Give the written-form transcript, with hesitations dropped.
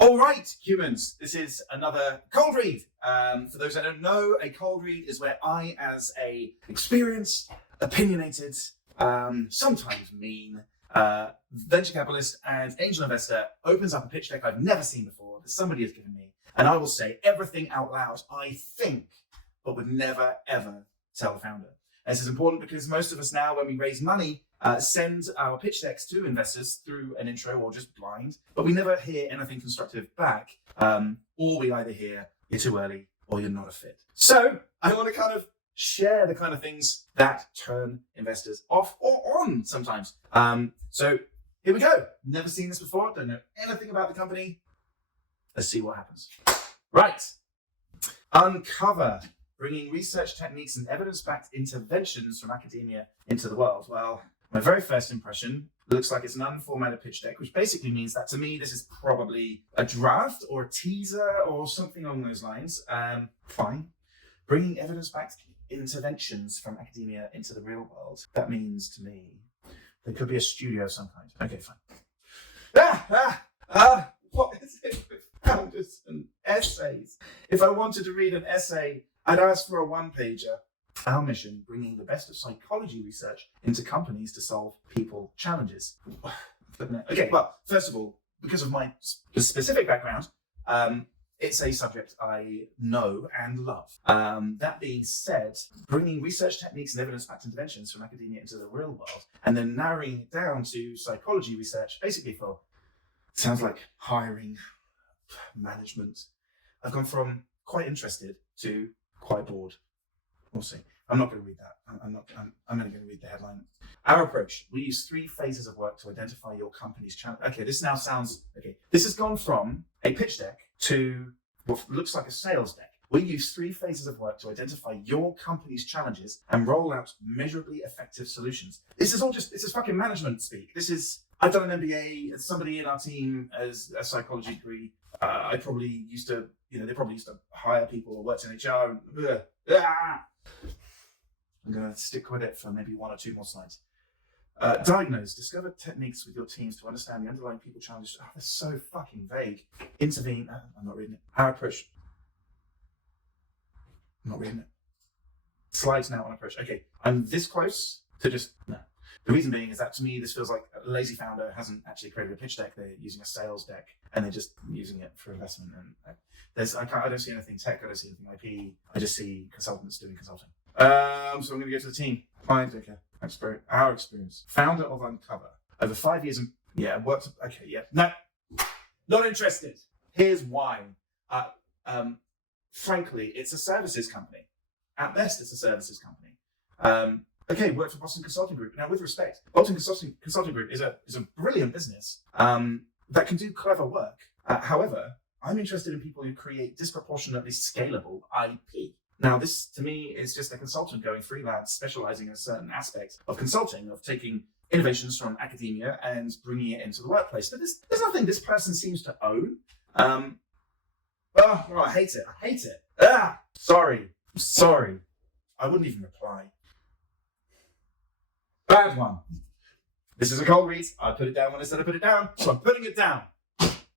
All right, humans, this is another cold read. For those that don't know, a cold read is where I, as a experienced, opinionated, sometimes mean venture capitalist and angel investor opens up a pitch deck I've never seen before that somebody has given me, and I will say everything out loud I think, but would never, ever tell the founder. This is important because most of us now, when we raise money, send our pitch decks to investors through an intro or just blind, but we never hear anything constructive back, or we either hear you're too early or you're not a fit. So I want to kind of share the kind of things that turn investors off or on sometimes. So here we go. Never seen this before. Don't know anything about the company. Let's see what happens. Right. Uncover. Bringing research techniques and evidence-backed interventions from academia into the world. Well, my very first impression looks like it's an unformatted pitch deck, which basically means that to me, this is probably a draft or a teaser or something along those lines. Fine. Bringing evidence-backed interventions from academia into the real world. That means to me, there could be a studio of some kind. Okay, fine. What is it with founders and essays? If I wanted to read an essay, I'd ask for a one-pager. Our mission, bringing the best of psychology research into companies to solve people challenges. Okay, well, first of all, because of my specific background, it's a subject I know and love. That being said, bringing research techniques and evidence-backed interventions from academia into the real world, and then narrowing it down to psychology research, basically sounds like hiring, management. I've gone from quite interested to quite bored. We'll see. I'm not going to read that. I'm only going to read the headline. Our approach. We use 3 phases of work to identify your company's challenge. Okay, this now sounds... Okay, this has gone from a pitch deck to what looks like a sales deck. We use 3 phases of work to identify your company's challenges and roll out measurably effective solutions. This is fucking management speak. I've done an MBA, somebody in our team has a psychology degree. I probably used to, they probably used to hire people or worked in HR. I'm going to stick with it for maybe 1 or 2 more slides. Diagnose, discover techniques with your teams to understand the underlying people challenges. Oh, that's so fucking vague. Intervene. I'm not reading it. Our approach. I'm not reading it. Slides now on approach. Okay, I'm this close to just, no. The reason being is that to me, this feels like a lazy founder hasn't actually created a pitch deck. They're using a sales deck and they're just using it for investment. And I don't see anything tech. I don't see anything IP. I just see consultants doing consulting. So I'm going to go to the team. Fine, okay. Our experience. Founder of Uncover. Over 5 years and worked. Okay, yeah. No, not interested. Here's why. Frankly, it's a services company. At best, it's a services company. Okay, worked for Boston Consulting Group. Now, with respect, Boston Consulting Group is a brilliant business that can do clever work. However, I'm interested in people who create disproportionately scalable IP. Now, this, to me, is just a consultant going freelance, specializing in a certain aspect of consulting, of taking innovations from academia and bringing it into the workplace. But there's nothing this person seems to own. I hate it. Sorry. I wouldn't even reply. Bad one. This is a cold read. I put it down when I said I put it down, so I'm putting it down.